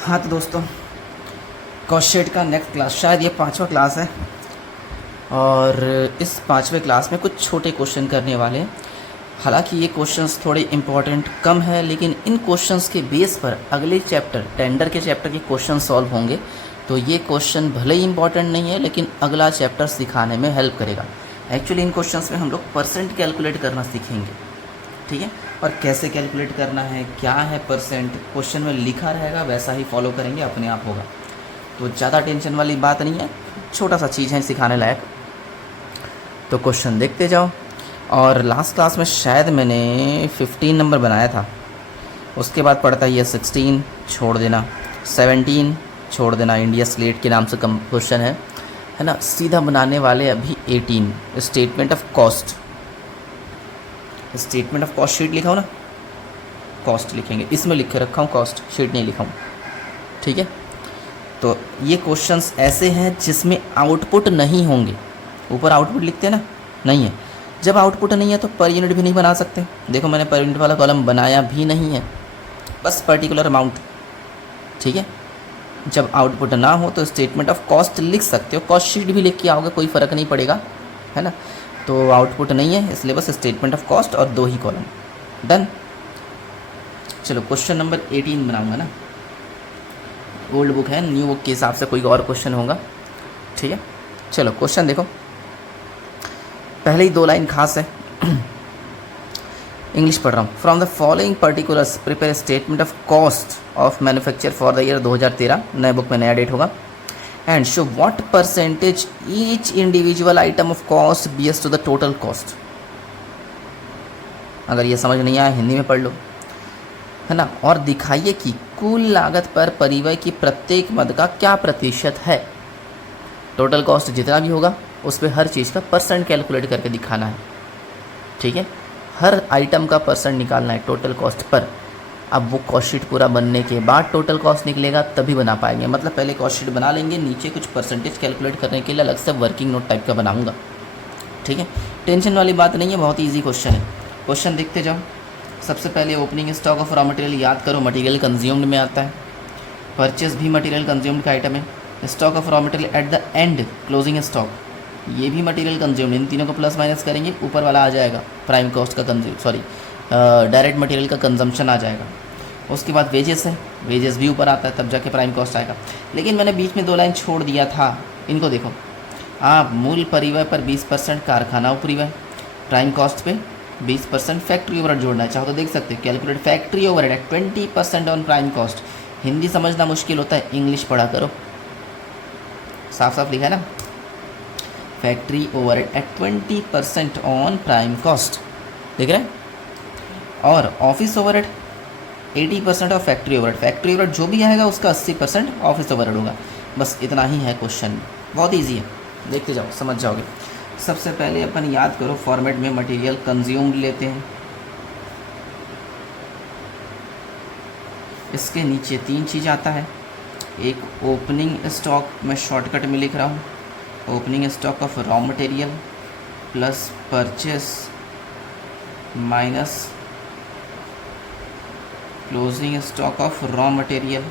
हाँ तो दोस्तों, कॉस्टशीट का नेक्स्ट क्लास, शायद ये 5वां क्लास है और इस 5वें क्लास में कुछ छोटे क्वेश्चन करने वाले हैं। हालांकि ये क्वेश्चंस थोड़े इम्पोर्टेंट कम है, लेकिन इन क्वेश्चंस के बेस पर अगले चैप्टर टेंडर के चैप्टर के क्वेश्चन सॉल्व होंगे। तो ये क्वेश्चन भले ही इंपॉर्टेंट नहीं है, लेकिन अगला चैप्टर सिखाने में हेल्प करेगा। एक्चुअली इन क्वेश्चंस में हम लोग परसेंट कैलकुलेट करना सीखेंगे, ठीक है। और कैसे कैलकुलेट करना है, क्या है परसेंट, क्वेश्चन में लिखा रहेगा वैसा ही फॉलो करेंगे, अपने आप होगा। तो ज़्यादा टेंशन वाली बात नहीं है, छोटा सा चीज़ है सिखाने लायक। तो क्वेश्चन देखते जाओ। और लास्ट क्लास में शायद मैंने 15 नंबर बनाया था, उसके बाद पड़ता है ये 16 छोड़ देना, 17 छोड़ देना, इंडिया स्लेट के नाम से कम क्वेश्चन है ना। सीधा बनाने वाले अभी 18 statement of cost. Statement of cost sheet लिखा हो ना, कॉस्ट लिखेंगे, इसमें लिख के रखा हूँ, कॉस्ट शीट नहीं लिखा हूँ, ठीक है। तो ये क्वेश्चंस ऐसे हैं जिसमें आउटपुट नहीं होंगे। ऊपर आउटपुट लिखते हैं ना, नहीं है। जब आउटपुट नहीं है तो पर यूनिट भी नहीं बना सकते। देखो मैंने पर यूनिट वाला कॉलम बनाया भी नहीं है, बस पर्टिकुलर अमाउंट, ठीक है। जब आउटपुट ना हो तो स्टेटमेंट ऑफ कॉस्ट लिख सकते हो, कॉस्ट शीट भी लिख के आओगे, कोई फ़र्क नहीं पड़ेगा, है ना। तो आउटपुट नहीं है इसलिए बस स्टेटमेंट ऑफ कॉस्ट और 2 ही कॉलम, डन। चलो क्वेश्चन नंबर 18 बनाऊंगा ना, ओल्ड बुक है, न्यू बुक के हिसाब से कोई और क्वेश्चन होगा, ठीक है। चलो क्वेश्चन देखो, पहले ही 2 लाइन खास है। इंग्लिश पढ़ रहा हूँ। From the following particulars prepare statement of cost of manufacture for the year 2013, नए बुक में नया डेट होगा। And show what percentage each individual item of cost bears to the total cost. अगर ये समझ नहीं आया हिंदी में पढ़ लो, है ना। और दिखाइए कि कुल लागत पर परिव्यय की प्रत्येक मद का क्या प्रतिशत है। टोटल कॉस्ट जितना भी होगा उस पर हर चीज़ का परसेंट कैलकुलेट करके दिखाना है, ठीक है। हर आइटम का परसेंट निकालना है टोटल कॉस्ट पर। अब वो कॉस्ट शीट पूरा बनने के बाद टोटल कॉस्ट निकलेगा तभी बना पाएंगे, मतलब पहले कॉस्ट शीट बना लेंगे, नीचे कुछ परसेंटेज कैलकुलेट करने के लिए अलग से वर्किंग नोट टाइप का बनाऊंगा, ठीक है। टेंशन वाली बात नहीं है, बहुत ईजी क्वेश्चन है। क्वेश्चन देखते जाओ। सबसे पहले opening stock of raw material याद करो, मटेरियल कंज्यूम्ड में आता है। परचेस भी मटेरियल कंज्यूम्ड का आइटम है। Stock of raw material at the end, closing stock, ये भी मटेरियल कंज्यूम्ड। इन तीनों को प्लस माइनस करेंगे, ऊपर वाला आ जाएगा प्राइम कॉस्ट का डायरेक्ट मटेरियल का कंजम्पशन आ जाएगा। उसके बाद वेजेस है, वेजेस भी ऊपर आता है, तब जाके प्राइम कॉस्ट आएगा। लेकिन मैंने बीच में 2 लाइन छोड़ दिया था, इनको देखो आप। मूल परिव्यय पर 20% कारखाना उपरिव्यय, प्राइम कॉस्ट पे 20% फैक्ट्री ओवरहेड जोड़ना है। चाहो तो देख सकते हो, calculate factory overhead at 20% on prime cost. Hindi समझना मुश्किल होता है, इंग्लिश पढ़ा करो, साफ साफ लिखा है ना, factory overhead at 20% on prime cost, देख रहे हैं। और office overhead 80% of factory overhead, factory overhead जो भी आएगा उसका 80% ऑफिस ओवरहेड होगा। बस इतना ही है क्वेश्चन, बहुत ईजी है, देखते जाओ समझ जाओगे। सबसे पहले अपन याद करो फॉर्मेट में मटेरियल कंज्यूम्ड लेते हैं। इसके नीचे 3 चीज़ आता है। एक ओपनिंग स्टॉक, मैं शॉर्टकट में लिख रहा हूँ, opening stock of raw material plus purchase minus closing stock of raw material.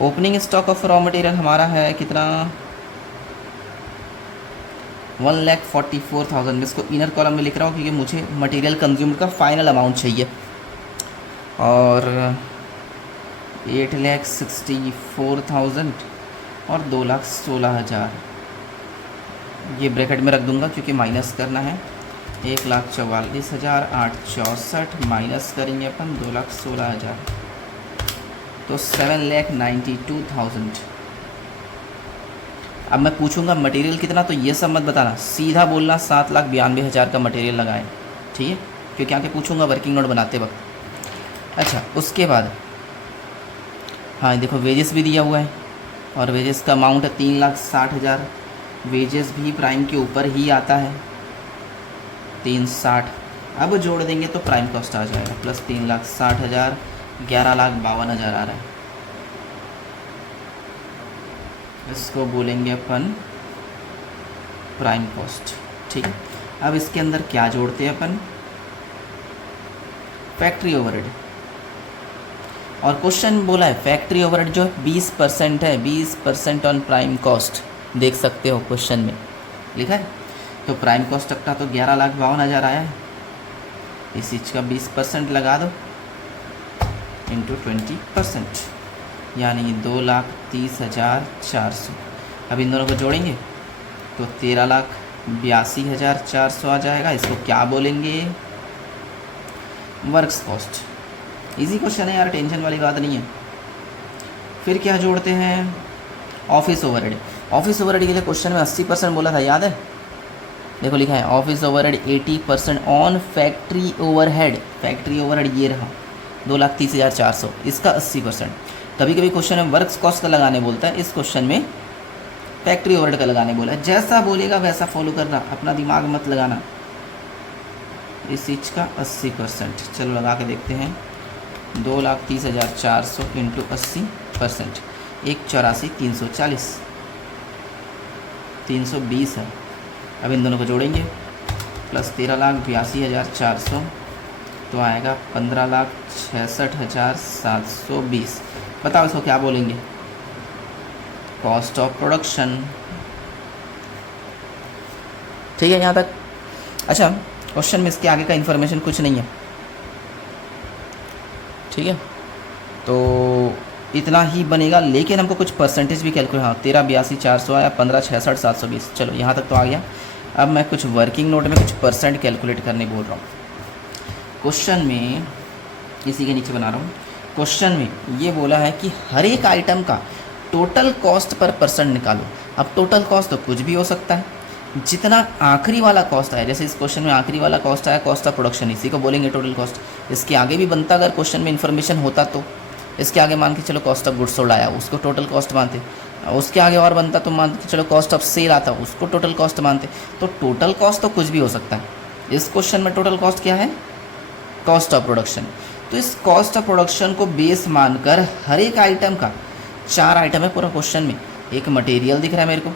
Opening stock of raw material हमारा है कितना, 1,44,000। मैं इसको इनर कॉलम में लिख रहा हूँ क्योंकि मुझे मटेरियल कंज्यूम्ड का फाइनल अमाउंट चाहिए। और 8,64,000 और 2,16,000 ये ब्रैकेट में रख दूंगा क्योंकि माइनस करना है। 1,44,864 माइनस करेंगे अपन 2,16,000, तो 7,92,000। अब मैं पूछूंगा मटेरियल कितना, तो ये सब मत बताना, सीधा बोलना 7,92,000 का मटेरियल लगाएं, ठीक है, क्योंकि आके पूछूंगा वर्किंग नोट बनाते वक्त। अच्छा उसके बाद हाँ देखो वेजेस भी दिया हुआ है, और वेजेस का अमाउंट है 3,60,000। वेजेस भी प्राइम के ऊपर ही आता है 360। अब जोड़ देंगे तो प्राइम कॉस्ट आ जाएगा प्लस 3,60,000, 11,52,000 आ रहा है। इसको बोलेंगे अपन प्राइम कॉस्ट, ठीक है। अब इसके अंदर क्या जोड़ते हैं अपन, फैक्ट्री ओवरहेड। और क्वेश्चन बोला है फैक्ट्री ओवरहेड जो 20% है, 20% ऑन प्राइम कॉस्ट, देख सकते हो क्वेश्चन में लिखा है। तो प्राइम कॉस्ट का तो 11,52,000 आया है, इस चीज़ का 20% लगा दो इंटू 20%, यानी 2,30,400। अब इन दोनों को जोड़ेंगे तो 13,82,400 आ जाएगा। इसको क्या बोलेंगे? Works cost. इजी क्वेश्चन है यार, टेंशन वाली बात नहीं है। फिर क्या जोड़ते हैं? Office overhead. ऑफिस ओवरहेड के लिए क्वेश्चन में 80% बोला था, याद है? देखो लिखा है office overhead 80% on factory overhead. Factory overhead ये रहा 2,30,400, इसका 80%। कभी कभी क्वेश्चन में वर्क्स कॉस्ट का लगाने बोलता है, इस क्वेश्चन में फैक्ट्री ओवरहेड का लगाने बोला है। जैसा बोलेगा वैसा फॉलो करना, अपना दिमाग मत लगाना। इस चीज़ का 80%, चलो लगा के देखते हैं। 2,30,400 इंटू 80%, 1,84,340, 320 है। अब इन दोनों को जोड़ेंगे प्लस 13,82,400 तो आएगा 15,66,720। बताओ इसको क्या बोलेंगे? Cost of production. ठीक है यहाँ तक? अच्छा, क्वेश्चन में इसके आगे का इन्फॉर्मेशन कुछ नहीं है, ठीक है? तो इतना ही बनेगा, लेकिन हमको कुछ परसेंटेज भी कैलकुलेट, हाँ 13,82,400 आया, 15,66,720, चलो यहाँ तक तो आ गया। अब मैं कुछ वर्किंग नोट में कुछ परसेंट कैलकुलेट करने बोल रहा हूँ। क्वेश्चन में इसी के नीचे बना रहा हूँ। क्वेश्चन में ये बोला है कि हर एक आइटम का टोटल कॉस्ट पर परसेंट निकालो। अब टोटल कॉस्ट तो कुछ भी हो सकता है, जितना आखिरी वाला कॉस्ट आया, जैसे इस क्वेश्चन में आखिरी वाला कॉस्ट आया कॉस्ट ऑफ प्रोडक्शन, इसी को बोलेंगे टोटल कॉस्ट। इसके आगे भी बनता, अगर क्वेश्चन में इन्फॉर्मेशन होता तो इसके आगे मान के चलो कॉस्ट ऑफ गुड्स सोल्ड आया, उसको टोटल कॉस्ट मानते। उसके आगे और बनता तो मान के चलो कॉस्ट ऑफ सेल आता, उसको टोटल कॉस्ट मानते। तो टोटल कॉस्ट तो कुछ भी हो सकता है। इस क्वेश्चन में टोटल कॉस्ट क्या है? Cost of production. तो इस कॉस्ट ऑफ प्रोडक्शन को बेस मानकर हर एक आइटम का, 4 आइटम है पूरा क्वेश्चन में। एक मटेरियल दिख रहा है मेरे को,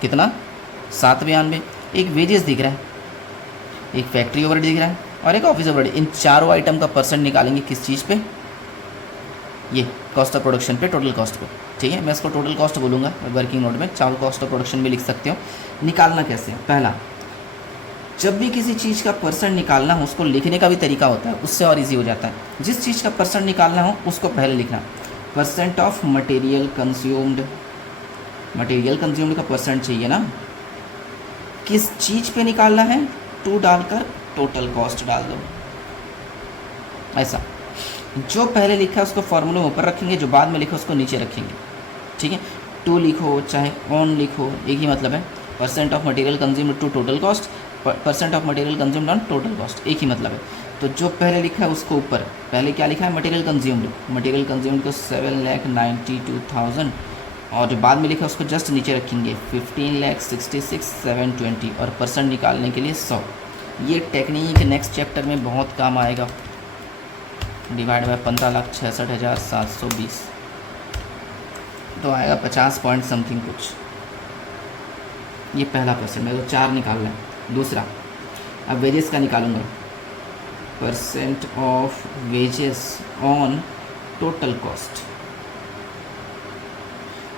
कितना? 792। एक वेजेस दिख रहा है, एक फैक्ट्री ओवरहेड दिख रहा है और एक ऑफिस ओवरहेड। इन चारों आइटम का परसेंट निकालेंगे किस चीज़ पे? ये कॉस्ट ऑफ प्रोडक्शन पे, टोटल कॉस्ट पे। ठीक है, मैं इसको टोटल कॉस्ट बोलूँगा वर्किंग नोट में, चाहो कॉस्ट ऑफ प्रोडक्शन भी लिख सकते हो। निकालना कैसे? पहला, जब भी किसी चीज़ का परसेंट निकालना हो उसको लिखने का भी तरीका होता है, उससे और इजी हो जाता है। जिस चीज़ का परसेंट निकालना हो उसको पहले लिखना, percent of material consumed. Material consumed का परसेंट चाहिए ना, किस चीज़ पे निकालना है? 2 डालकर टोटल कॉस्ट डाल दो। ऐसा जो पहले लिखा है उसको फॉर्मूले में ऊपर रखेंगे, जो बाद में लिखो उसको नीचे रखेंगे। ठीक है, 2 लिखो चाहे ऑन लिखो, एक ही मतलब है। Percent of material consumed to total cost, percent of material consumed on total cost, एक ही मतलब है। तो जो पहले लिखा है उसको ऊपर, पहले क्या लिखा है? Material consumed. मटेरियल कंज्यूम्ड को 7,92,000 और जो बाद में लिखा है उसको जस्ट नीचे रखेंगे 15,66,720 और परसेंट निकालने के लिए 100। ये टेक्निक नेक्स्ट चैप्टर में बहुत काम आएगा। डिवाइड बाय 15,66,720 तो आएगा 50 पॉइंट समथिंग कुछ। ये पहला परसेंट, मेरे को 4 निकालना है। दूसरा, अब वेजेस का निकालूंगा, percent of wages on total cost.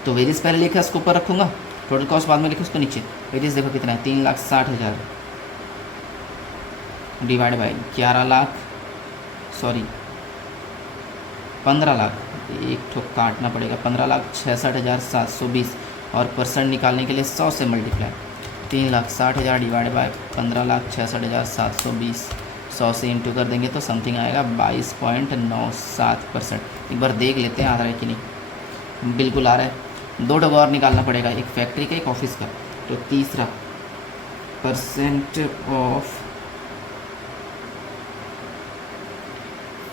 तो वेजेस पहले लिखा उसको ऊपर रखूँगा, टोटल कॉस्ट बाद में लिखा उसको नीचे। वेजेस देखो कितना है? 3,60,000 डिवाइड बाई 15 लाख, एक ठोक काटना पड़ेगा, 15,66,720 और परसेंट निकालने के लिए 100 से मल्टीप्लाई। 3,60,000 डिवाइड बाय 15,66,720, 100 से इंटू कर देंगे तो समथिंग आएगा 22.97%। एक बार देख लेते हैं आ रहा है कि नहीं। बिल्कुल आ रहा है। 2 डब्बा और निकालना पड़ेगा, एक फैक्ट्री का एक ऑफिस का। तो तीसरा, percent of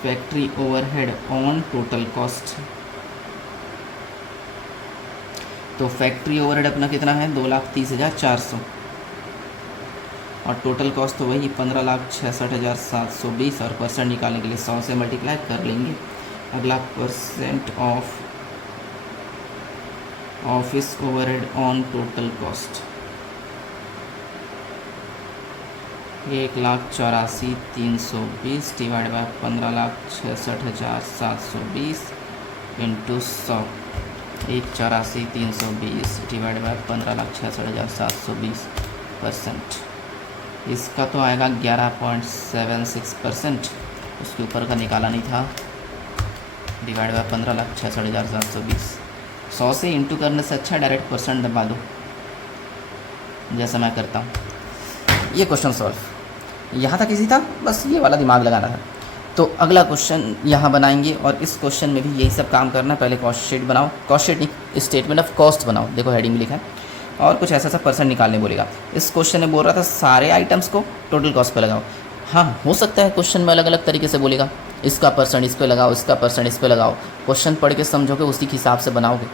factory overhead on total cost. तो फैक्ट्री ओवरहेड अपना कितना है? 2,30,400 और टोटल कॉस्ट तो वही 15,66,720 और परसेंट निकालने के लिए 100 से मल्टीप्लाई कर लेंगे। अगला, percent of office overhead on total cost. 1,84,320 divide by 15,66,720 into 100। 1,84,320 divide by 15,66,720%। इसका तो आएगा 11.76%। उसके ऊपर का निकाला नहीं था। Divide by 15,66,720। 100 से इंटू करने से अच्छा डायरेक्ट परसेंट दबा दो, जैसा मैं करता हूँ। ये क्वेश्चन सॉल्व यहाँ तक इजी था, बस ये वाला दिमाग लगाना था। तो अगला क्वेश्चन यहाँ बनाएंगे और इस क्वेश्चन में भी यही सब काम करना है। पहले कॉस्ट शीट बनाओ, कॉस्ट शीट नहीं, स्टेटमेंट ऑफ कॉस्ट बनाओ। देखो हेडिंग लिखा है और कुछ ऐसा परसेंट निकालने बोलेगा। इस क्वेश्चन में बोल रहा था सारे आइटम्स को टोटल कॉस्ट पे लगाओ। हाँ, हो सकता है क्वेश्चन में अलग अलग तरीके से बोलेगा, इसका परसेंट इस पे लगाओ, इसका परसेंट इस पे लगाओ। क्वेश्चन पढ़ के समझोगे, उसी के हिसाब से बनाओगे।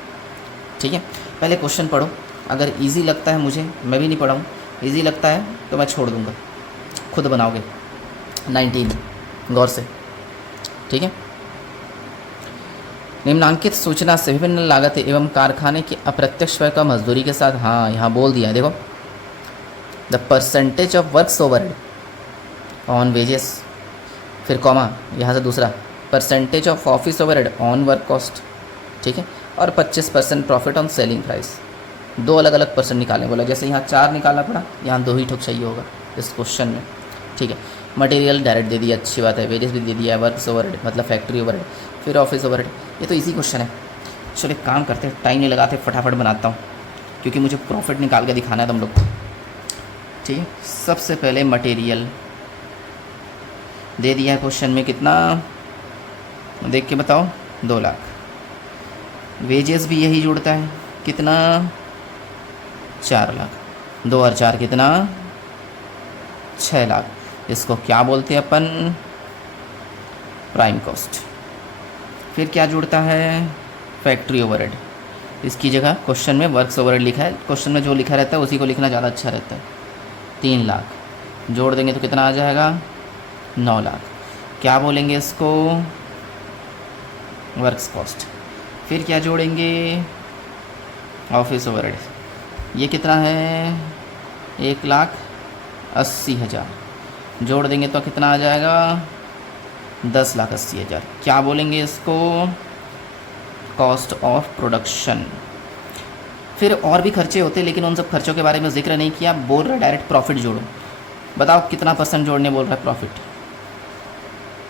ठीक है, पहले क्वेश्चन पढ़ो। अगर ईजी लगता है मुझे, मैं भी नहीं पढ़ा हूँ, ईजी लगता है तो मैं छोड़ दूँगा, खुद बनाओगे 19 गौर से। ठीक है, निम्नांकित सूचना से विभिन्न लागत एवं कारखाने के अप्रत्यक्ष व्यय का मजदूरी के साथ, हाँ यहाँ बोल दिया है, देखो the percentage of works overhead on wages, फिर कॉमा, यहाँ से दूसरा percentage of office overhead on work cost. ठीक है, और 25% प्रॉफिट ऑन सेलिंग प्राइस। दो अलग अलग परसेंट निकालने बोला, जैसे यहाँ 4 निकालना पड़ा, यहाँ 2 ही ठोक चाहिए होगा इस क्वेश्चन में। ठीक है, मटेरियल डायरेक्ट दे दिया, अच्छी बात है। वेजेस भी दे दिया है, वर्क्स ओवरहेड मतलब फैक्ट्री ओवरहेड, फिर ऑफिस ओवरहेड। ये तो इजी क्वेश्चन है। चलो एक काम करते हैं, टाइम नहीं लगाते, फटाफट बनाता हूँ, क्योंकि मुझे प्रॉफिट निकाल के दिखाना है तुम लोग को। ठीक है, सबसे पहले मटेरियल दे दिया है क्वेश्चन में, कितना देख के बताओ, 2 लाख। वेजेस भी यही जुड़ता है, कितना 4 लाख। 2 और 4 कितना 6 लाख। इसको क्या बोलते हैं अपन, प्राइम कॉस्ट। फिर क्या जुड़ता है, फैक्ट्री ओवरहेड। इसकी जगह क्वेश्चन में वर्क्स ओवरहेड लिखा है, क्वेश्चन में जो लिखा रहता है उसी को लिखना ज़्यादा अच्छा रहता है। 3 लाख जोड़ देंगे तो कितना आ जाएगा, 9 लाख। क्या बोलेंगे इसको, वर्क्स कॉस्ट। फिर क्या जोड़ेंगे, ऑफिस ओवरहेड। ये कितना है, 1,80,000। जोड़ देंगे तो कितना आ जाएगा, 10,80,000। क्या बोलेंगे इसको, कॉस्ट ऑफ प्रोडक्शन। फिर और भी खर्चे होते हैं, लेकिन उन सब खर्चों के बारे में जिक्र नहीं किया, बोल रहा है डायरेक्ट प्रॉफिट जोड़ो। बताओ कितना परसेंट जोड़ने बोल रहा है, प्रॉफिट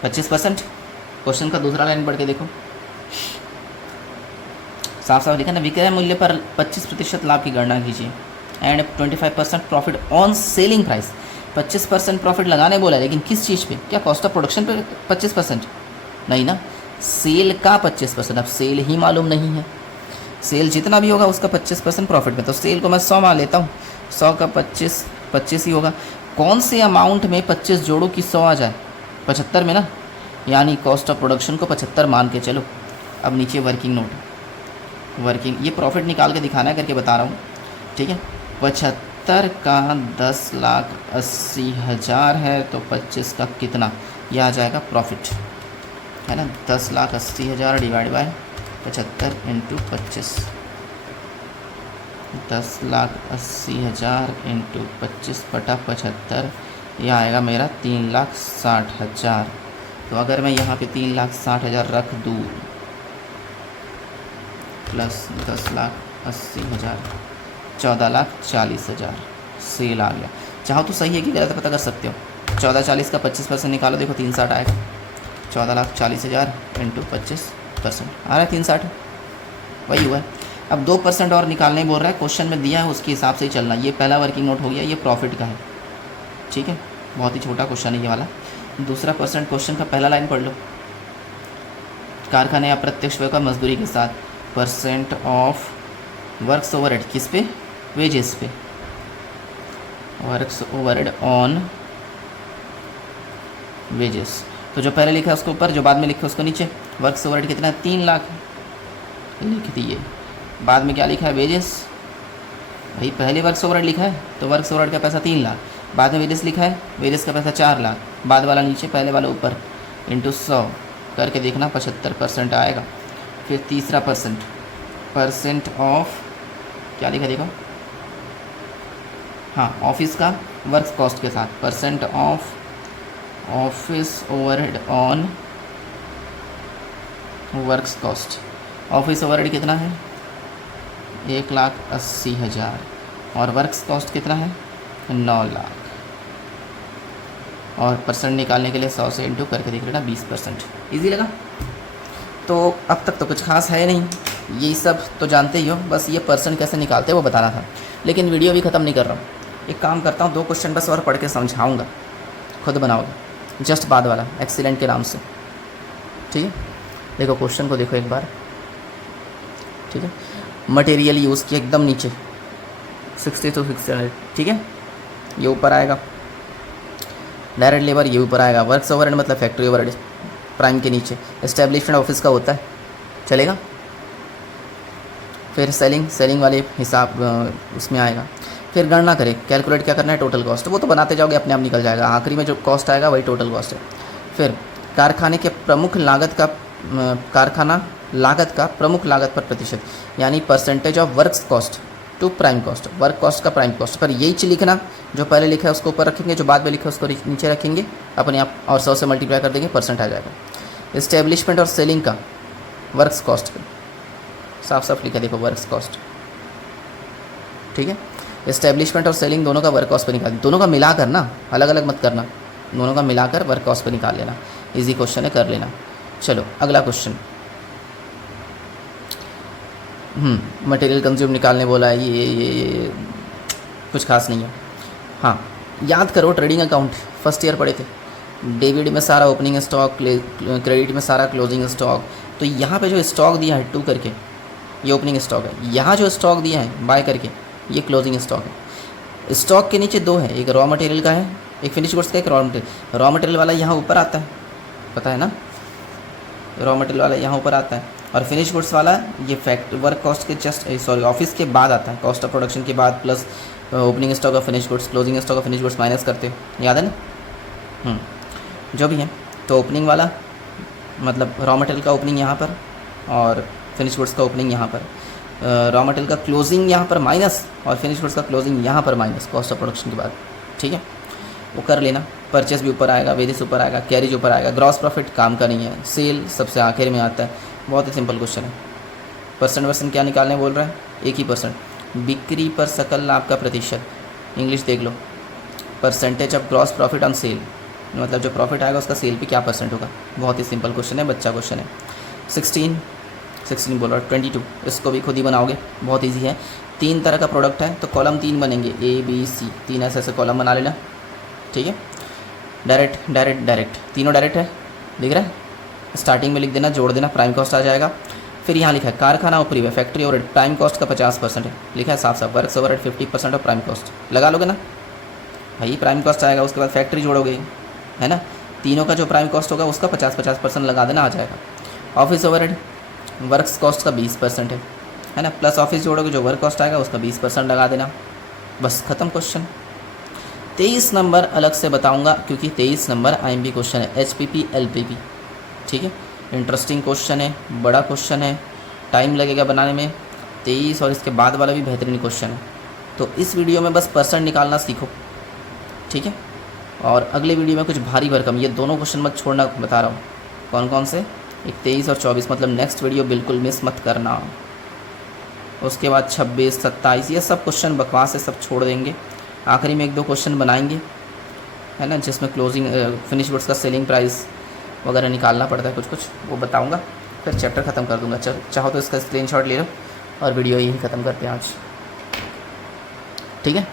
25%। क्वेश्चन का दूसरा लाइन पढ़ के देखो, साफ साफ लिखा ना, विक्रय मूल्य पर 25% लाभ की गणना कीजिए and 25% profit on selling price. 25% profit लगाने बोला है, लेकिन किस चीज़ पे, क्या कॉस्ट ऑफ प्रोडक्शन पे 25%? नहीं ना, सेल का 25%। अब सेल ही मालूम नहीं है, सेल जितना भी होगा उसका 25% प्रॉफिट में। तो सेल को मैं 100 मान लेता हूँ, 100 का 25 ही होगा। कौन से अमाउंट में 25 जोड़ो कि 100 आ जाए, 75 में ना, यानी कॉस्ट ऑफ प्रोडक्शन को 75 मान के चलो। अब नीचे वर्किंग नोट, वर्किंग, ये प्रॉफिट निकाल के दिखाना है करके बता रहा हूँ। ठीक है, 75 का 10,80,000 है, तो 25 का कितना, यह आ जाएगा प्रॉफिट, है ना। 10,80,000 डिवाइड बाय 75 इंटू 25। 10,80,000 इंटू 25/75, यह आएगा मेरा 3,60,000। तो अगर मैं यहाँ पे 3,60,000 रख दूँ प्लस 10,80,000, 14,40,000 सेल आ गया। चाहो तो सही है कि गलत पता कर सकते हो। 14,40 का 25% निकालो, देखो 360 आएगा। 14,40,000 इंटू 25% आ रहा है 360, वही हुआ है। अब 2% और निकालने बोल रहा है, क्वेश्चन में दिया है उसके हिसाब से ही चलना। ये पहला वर्किंग नोट हो गया, ये प्रॉफिट का है। ठीक है, बहुत ही छोटा क्वेश्चन है ये वाला। दूसरा परसेंट, क्वेश्चन का पहला लाइन पढ़ लो, कारखाने अप्रत्यक्ष व्यय का मजदूरी के साथ परसेंट ऑफ वर्क्स ओवरहेड, किस पे, वेजेस पे, वर्क्स ओवरहेड ऑन वेजेस। तो जो पहले लिखा है उसको ऊपर, जो बाद में लिखा है उसको नीचे। वर्क्स ओवरहेड कितना है, 3 लाख लिख दिए। बाद में क्या लिखा है, वेजेस। भाई पहले वर्क्स ओवरहेड लिखा है तो वर्क्स ओवरहेड का पैसा 3 लाख, बाद में वेजेस लिखा है, वेजेस का पैसा 4 लाख, बाद वाला नीचे पहले वाला ऊपर, इंटू 100 करके देखना 75% आएगा। फिर तीसरा परसेंट, परसेंट ऑफ क्या लिखा देखो, हाँ ऑफिस का वर्क कॉस्ट के साथ, percent of office overhead on works cost. Office overhead कितना है? 1,80,000 और वर्क्स कॉस्ट कितना है? 9 लाख। और परसेंट निकालने के लिए 100 से इंटू करके देख लेना 20%। ईजी लगा? तो अब तक तो कुछ खास है नहीं, यही सब तो जानते ही हो, बस ये परसेंट कैसे निकालते हैं वो बताना था। लेकिन वीडियो भी ख़त्म नहीं कर रहा हूँ, एक काम करता हूँ 2 क्वेश्चन बस और पढ़ के समझाऊँगा, खुद बनाओगे, जस्ट बाद वाला एक्सीलेंट के नाम से। ठीक है, देखो क्वेश्चन को देखो एक बार। ठीक है, मटेरियल यूज़ की एकदम नीचे 60 to 600। ठीक है, ये ऊपर आएगा, डायरेक्ट लेबर ये ऊपर आएगा, वर्क्स ओवरहेड मतलब फैक्ट्री ओवरहेड प्राइम के नीचे, एस्टेब्लिशमेंट ऑफिस का होता है, चलेगा। फिर सेलिंग वाले हिसाब उसमें आएगा। फिर गणना करें, कैलकुलेट क्या करना है? टोटल कॉस्ट, वो तो बनाते जाओगे अपने आप निकल जाएगा, आखिरी में जो कॉस्ट आएगा वही टोटल कॉस्ट है। फिर कारखाने के प्रमुख लागत का प्रमुख लागत पर प्रतिशत, यानी percentage of works cost to prime cost, work cost का प्राइम कॉस्ट पर यही चीज़ लिखना, जो पहले लिखा है उसको ऊपर रखेंगे, जो बाद में लिखा है उसको नीचे रखेंगे अपने आप, और 100 से मल्टीप्लाई कर देंगे, परसेंट आ जाएगा। इस्टेब्लिशमेंट और सेलिंग का वर्क्स कॉस्ट पे साफ साफ लिखा देखो, वर्क्स कॉस्ट। ठीक है, इस्टेब्लिशमेंट और सेलिंग दोनों का वर्क कॉस्ट पे निकाल, दोनों का मिला कर ना, अलग अलग मत करना, दोनों का मिलाकर वर्क कॉस्ट पे निकाल लेना। इजी क्वेश्चन है, कर लेना। चलो अगला क्वेश्चन, मटेरियल कंज्यूम निकालने बोला है, ये कुछ खास नहीं है। हाँ, याद करो ट्रेडिंग अकाउंट फर्स्ट ईयर पढ़े थे, डेबिट में सारा ओपनिंग स्टॉक, क्रेडिट में सारा क्लोजिंग स्टॉक। तो यहाँ पे जो स्टॉक दिया है 2 करके, ये ओपनिंग स्टॉक है। यहाँ जो स्टॉक दिया है बाय करके, ये क्लोजिंग स्टॉक है। स्टॉक के नीचे 2 है, एक रॉ मटेरियल का है, एक फिनिश गुड्स का, एक रॉ मटेरियल। रॉ मटेरियल वाला यहाँ ऊपर आता है, पता है ना, रॉ मटेरियल वाला यहाँ ऊपर आता है, और फिनिश गुड्स वाला ये वर्क कॉस्ट के जस्ट ऑफिस के बाद आता है, कॉस्ट ऑफ प्रोडक्शन के बाद, plus opening stock of finish goods, closing stock of finish goods minus करते हो, याद है ना। जो भी है, तो ओपनिंग वाला मतलब रॉ मटेरियल का ओपनिंग यहाँ पर और फिनिश गुड्स का ओपनिंग यहाँ पर, रॉ मटेरियल का क्लोजिंग यहाँ पर माइनस और फिनिश गुड्स का क्लोजिंग यहाँ पर माइनस कॉस्ट ऑफ प्रोडक्शन के बाद। ठीक है, वो कर लेना। परचेस भी ऊपर आएगा, वेरियस ऊपर आएगा, कैरिज ऊपर आएगा, ग्रॉस प्रॉफिट काम का नहीं है, सेल सबसे आखिर में आता है। बहुत ही सिंपल क्वेश्चन है। परसेंट क्या निकालने बोल रहा है? एक ही परसेंट, बिक्री पर सकल लाभ का प्रतिशत। इंग्लिश देख लो, percentage of gross profit on sale, मतलब जो प्रॉफिट आएगा उसका सेल पे क्या परसेंट होगा। बहुत ही सिंपल क्वेश्चन है, बच्चा क्वेश्चन है। 16 बोल रहा है, 22, इसको भी खुद ही बनाओगे, बहुत ईजी है। 3 तरह का प्रोडक्ट है तो कॉलम 3 बनेंगे, ABC, 3 ऐसे कॉलम बना लेना। ठीक है, डायरेक्ट तीनों डायरेक्ट है, दिख रहा है। स्टार्टिंग में लिख देना, जोड़ देना, प्राइम कॉस्ट आ जाएगा। फिर यहाँ लिखा है कारखाना ऊपरी है, फैक्ट्री ओवरहेड प्राइम कॉस्ट का 50% है, लिखा है साफ साफ, works overhead 50% of prime cost. लगा लोगे ना भाई, प्राइम कॉस्ट आएगा, उसके बाद फैक्ट्री जोड़ोगे, है ना। तीनों का जो प्राइम कॉस्ट होगा उसका 50% लगा देना, आ जाएगा। ऑफिस ओवरहेड वर्क्स कॉस्ट का 20% है ना, प्लस ऑफिस जोड़ोगे, जो वर्क कॉस्ट आएगा उसका 20% लगा देना, बस ख़त्म क्वेश्चन। 23 नंबर अलग से बताऊंगा, क्योंकि 23 नंबर IMP क्वेश्चन है, HPP LPP। ठीक है, इंटरेस्टिंग क्वेश्चन है, बड़ा क्वेश्चन है, टाइम लगेगा बनाने में। 23 और इसके बाद वाला भी बेहतरीन क्वेश्चन है। तो इस वीडियो में बस परसेंट निकालना सीखो, ठीक है। और अगले वीडियो में कुछ भारी भरकम, ये दोनों क्वेश्चन मत छोड़ना, बता रहा हूँ कौन कौन से, एक 23 और 24, मतलब नेक्स्ट वीडियो बिल्कुल मिस मत करना। उसके बाद 26, 27, ये सब क्वेश्चन बकवास है, सब छोड़ देंगे। आखिरी में 1-2 क्वेश्चन बनाएंगे, है ना, जिसमें क्लोजिंग फिनिश गुड्स का सेलिंग प्राइस वगैरह निकालना पड़ता है, कुछ वो बताऊंगा, फिर चैप्टर ख़त्म कर दूंगा। चाहो तो इसका स्क्रीनशॉट ले लो और वीडियो यही ख़त्म करते हैं आज, ठीक है।